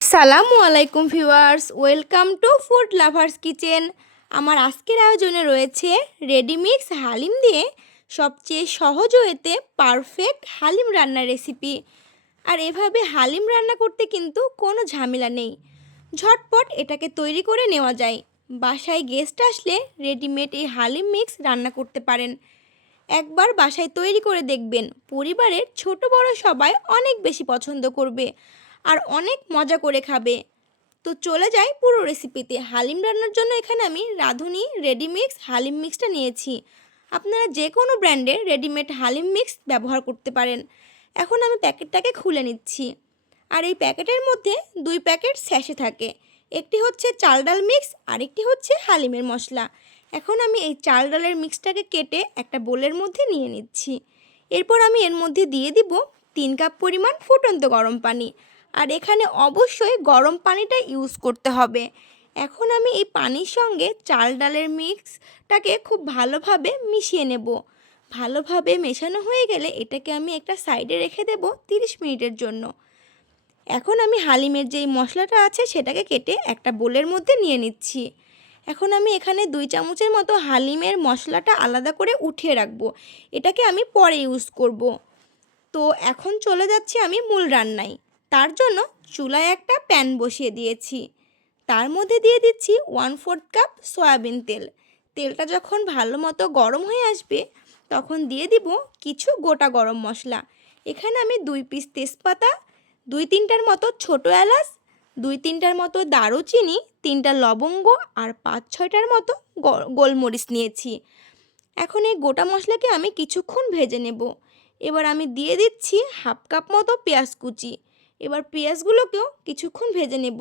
সালামু আলাইকুম viewers, welcome to food lovers kitchen. আমার আজকের আয়োজনে রয়েছে রেডিমিক্স হালিম দিয়ে সবচেয়ে সহজ ওয়েতে পারফেক্ট হালিম রান্নার রেসিপি। আর এভাবে হালিম রান্না করতে কিন্তু কোনো ঝামেলা নেই। ঝটপট এটাকে তৈরি করে নেওয়া যায়। বাসায় গেস্ট আসলে রেডিমেড এই হালিম মিক্স রান্না করতে পারেন। একবার বাসায় তৈরি করে দেখবেন, পরিবারের ছোট বড় সবাই অনেক বেশি পছন্দ করবে। আর অনেক মজা করে খাবে। তো চলে যাই পুরো রেসিপিতে হালিম রান্নার জন্য এখানে আমি রাঁধুনি রেডিমিক্স হালিম মিক্সটা নিয়েছি। আপনারা যে কোনো ব্র্যান্ডের রেডিমেড হালিম মিক্স ব্যবহার করতে পারেন। এখন আমি প্যাকেটটাকে খুলে নিচ্ছি। আর এই প্যাকেটের মধ্যে দুই প্যাকেট স্যাশে থাকে। একটি হচ্ছে চাল ডাল মিক্স আরেকটি হচ্ছে হালিমের মশলা। এখন আমি এই চাল ডালের মিক্সটাকে কেটে একটা বোলের মধ্যে নিয়ে নিচ্ছি। এরপর আমি এর মধ্যে দিয়ে দিব তিন কাপ পরিমাণ ফুটন্ত গরম পানি। আর এখানে অবশ্যই গরম পানিটা ইউজ করতে হবে। এখন আমি এই পানির সঙ্গে চাল ডালের মিক্সটাকে খুব ভালোভাবে মিশিয়ে নেব। ভালোভাবে মেশানো হয়ে গেলে এটাকে আমি একটা সাইডে রেখে দেব তিরিশ মিনিটের জন্য। এখন আমি হালিমের যেই মশলাটা আছে সেটাকে কেটে একটা বোলের মধ্যে নিয়ে নিচ্ছি। এখন আমি এখানে দুই চামচের মতো হালিমের মশলাটা আলাদা করে উঠিয়ে রাখব। এটাকে আমি পরে ইউজ করব। তো এখন চলে যাচ্ছি আমি মূল রান্নায়। তার জন্য চুলায় একটা প্যান বসিয়ে দিয়েছি। তার মধ্যে দিয়ে দিচ্ছি ওয়ান ফোর্থ কাপ সয়াবিন তেল। তেলটা যখন ভালো মতো গরম হয়ে আসবে, তখন দিয়ে দিব কিছু গোটা গরম মশলা। এখানে আমি দুই পিস তেজপাতা, দুই তিনটার মতো ছোটো এলাচ, দুই তিনটার মতো দারুচিনি, তিনটা লবঙ্গ আর পাঁচ ছয়টার মতো গোলমরিচ নিয়েছি। এখন এই গোটা মশলাকে আমি কিছুক্ষণ ভেজে নেব। এবার আমি দিয়ে দিচ্ছি হাফ কাপ মতো পেঁয়াজ কুচি। এবার পেঁয়াজগুলোকেও কিছুক্ষণ ভেজে নেব।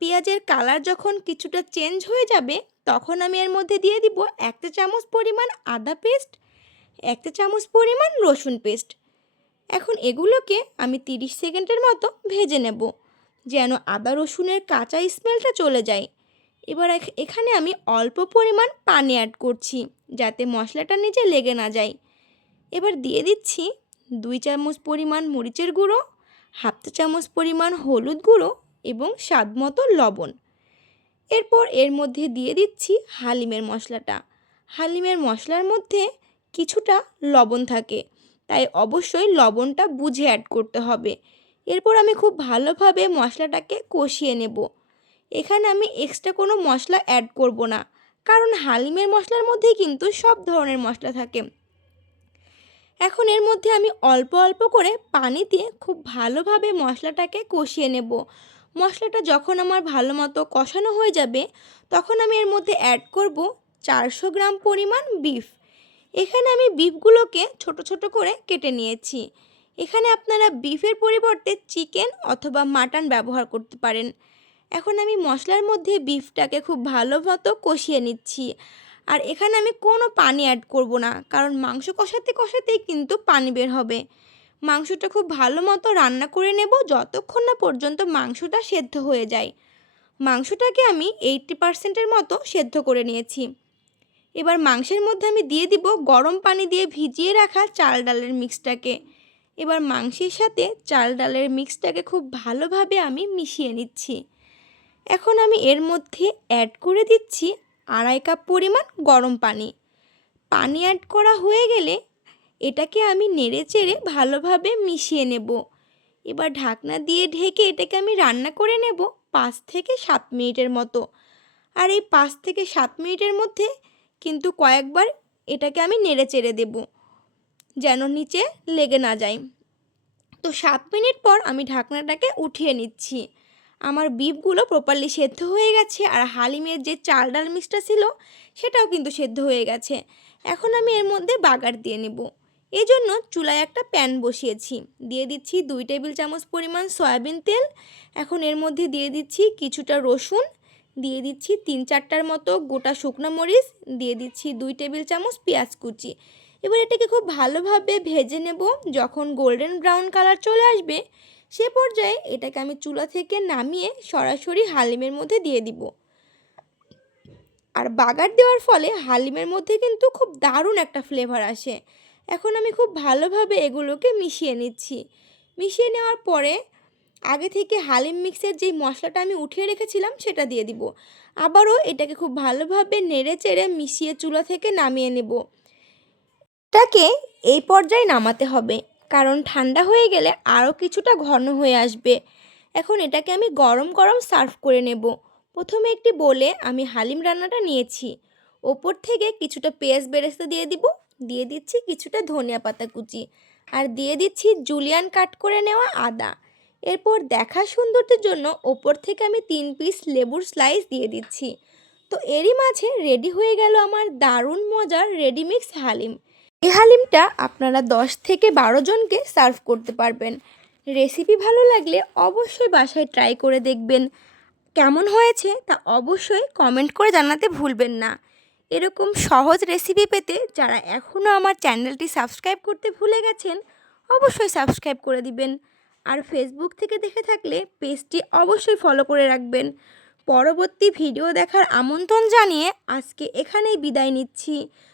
পেঁয়াজের কালার যখন কিছুটা চেঞ্জ হয়ে যাবে, তখন আমি এর মধ্যে দিয়ে দিব একটা চামচ পরিমাণ আদা পেস্ট, একটা চামচ পরিমাণ রসুন পেস্ট। এখন এগুলোকে আমি তিরিশ সেকেন্ডের মতো ভেজে নেব, যেন আদা রসুনের কাঁচা স্মেলটা চলে যায়। এবার এখানে আমি অল্প পরিমাণ পানি অ্যাড করছি, যাতে মশলাটা নিচে লেগে না যায়। এবার দিয়ে দিচ্ছি দুই চামচ পরিমাণ মরিচের গুঁড়ো হাফ চা চামচ পরিমাণ হলুদ গুঁড়ো এবং স্বাদ মতো লবণ। এরপর এর মধ্যে দিয়ে দিচ্ছি হালিমের মশলাটা। হালিমের মশলার মধ্যে কিছুটা লবণ থাকে, তাই অবশ্যই লবণটা বুঝে অ্যাড করতে হবে। এরপর আমি খুব ভালোভাবে মশলাটাকে কষিয়ে নেব। এখানে আমি এক্সট্রা কোনো মশলা অ্যাড করব না, কারণ হালিমের মশলার মধ্যেই কিন্তু সব ধরনের মশলা থাকে। এখন এর মধ্যে আমি অল্প অল্প করে পানি দিয়ে খুব ভালোভাবে মশলাটাকে কষিয়ে নেব। মশলাটা যখন আমার ভালো মতো কষানো হয়ে যাবে, তখন আমি এর মধ্যে অ্যাড করব চারশো গ্রাম পরিমাণ বিফ এখানে আমি বিফগুলোকে ছোট ছোট করে কেটে নিয়েছি। এখানে আপনারা বিফের পরিবর্তে চিকেন অথবা মাটন ব্যবহার করতে পারেন। এখন আমি মশলার মধ্যে বিফটাকে খুব ভালো মতো কষিয়ে নিচ্ছি। আর এখানে আমি কোনো পানি অ্যাড করব না, কারণ মাংস কষাতে কষাতেই কিন্তু পানি বের হবে। মাংসটা খুব ভালো মতো রান্না করে নেব যতক্ষণ না পর্যন্ত মাংসটা সেদ্ধ হয়ে যায়। মাংসটাকে আমি এইটটি পার্সেন্টের মতো সেদ্ধ করে নিয়েছি। এবার মাংসের মধ্যে আমি দিয়ে দিব গরম পানি দিয়ে ভিজিয়ে রাখা চাল ডালের মিক্সটাকে এবার মাংসের সাথে চাল ডালের মিক্সটাকে খুব ভালোভাবে আমি মিশিয়ে নিচ্ছি। এখন আমি এর মধ্যে অ্যাড করে দিচ্ছি আড়াই কাপ পরিমাণ গরম পানি। পানি অ্যাড করা হয়ে গেলে এটাকে আমি নেড়ে চেড়ে ভালোভাবে মিশিয়ে নেব। এবার ঢাকনা দিয়ে ঢেকে এটাকে আমি রান্না করে নেব পাঁচ থেকে সাত মিনিটের মতো। আর এই পাঁচ থেকে সাত মিনিটের মধ্যে কিন্তু কয়েকবার এটাকে আমি নেড়ে চেড়ে দেব, যেন নিচে লেগে না যায়। তো সাত মিনিট পর আমি ঢাকনাটাকে উঠিয়ে নিচ্ছি। আমার বিফগুলো প্রপারলি সেদ্ধ হয়ে গেছে আর হালিমের যে চাল ডাল মিক্সটা ছিল, সেটাও কিন্তু সেদ্ধ হয়ে গেছে। এখন আমি এর মধ্যে বাগার দিয়ে নেব। এই জন্য চুলায় একটা প্যান বসিয়েছি। দিয়ে দিচ্ছি দুই টেবিল চামচ পরিমাণ সয়াবিন তেল। এখন এর মধ্যে দিয়ে দিচ্ছি কিছুটা রসুন। দিয়ে দিচ্ছি তিন চারটার মতো গোটা শুকনো মরিচ। দিয়ে দিচ্ছি দুই টেবিল চামচ পেঁয়াজ কুচি। এবার এটাকে খুব ভালোভাবে ভেজে নেব। যখন গোল্ডেন ব্রাউন কালার চলে আসবে সে পর্যায়ে এটাকে আমি চুলা থেকে নামিয়ে সরাসরি হালিমের মধ্যে দিয়ে দিব। আর বাগার দেওয়ার ফলে হালিমের মধ্যে কিন্তু খুব দারুণ একটা ফ্লেভার আসে। এখন আমি খুব ভালোভাবে এগুলোকে মিশিয়ে নিচ্ছি। মিশিয়ে নেওয়ার পরে আগে থেকে হালিম মিক্সের যেই মশলাটা আমি উঠিয়ে রেখেছিলাম সেটা দিয়ে দিব। আবারও এটাকে খুব ভালোভাবে নেড়ে চেড়ে মিশিয়ে চুলা থেকে নামিয়ে নেব। এটাকে এই পর্যায়ে নামাতে হবে। কারণ ঠান্ডা হয়ে গেলে আরও কিছুটা ঘন হয়ে আসবে। এখন এটাকে আমি গরম গরম সার্ভ করে নেব। প্রথমে একটি বলে আমি হালিম রান্নাটা নিয়েছি। ওপর থেকে কিছুটা পেঁয়াজ বেরেস্তা দিয়ে দিব। দিয়ে দিচ্ছি কিছুটা ধনিয়া পাতা কুচি। আর দিয়ে দিচ্ছি জুলিয়ান কাট করে নেওয়া আদা। এরপর দেখা সৌন্দর্যের জন্য ওপর থেকে আমি তিন পিস লেবুর স্লাইস দিয়ে দিচ্ছি। তো এরই মাঝে রেডি হয়ে গেল আমার দারুণ মজার রেডিমিক্স হালিম। এই হালিমটা আপনারা দশ থেকে বারো জনকে সার্ভ করতে পারবেন। রেসিপি ভালো লাগলে অবশ্যই বাসায় ট্রাই করে দেখবেন। কেমন হয়েছে তা অবশ্যই কমেন্ট করে জানাতে ভুলবেন না। এরকম সহজ রেসিপি পেতে যারা এখনও আমার চ্যানেলটি সাবস্ক্রাইব করতে ভুলে গেছেন, অবশ্যই সাবস্ক্রাইব করে দিবেন। আর ফেসবুক থেকে দেখে থাকলে পেজটি অবশ্যই ফলো করে রাখবেন। পরবর্তী ভিডিও দেখার আমন্ত্রণ জানিয়ে আজকে এখানেই বিদায় নিচ্ছি।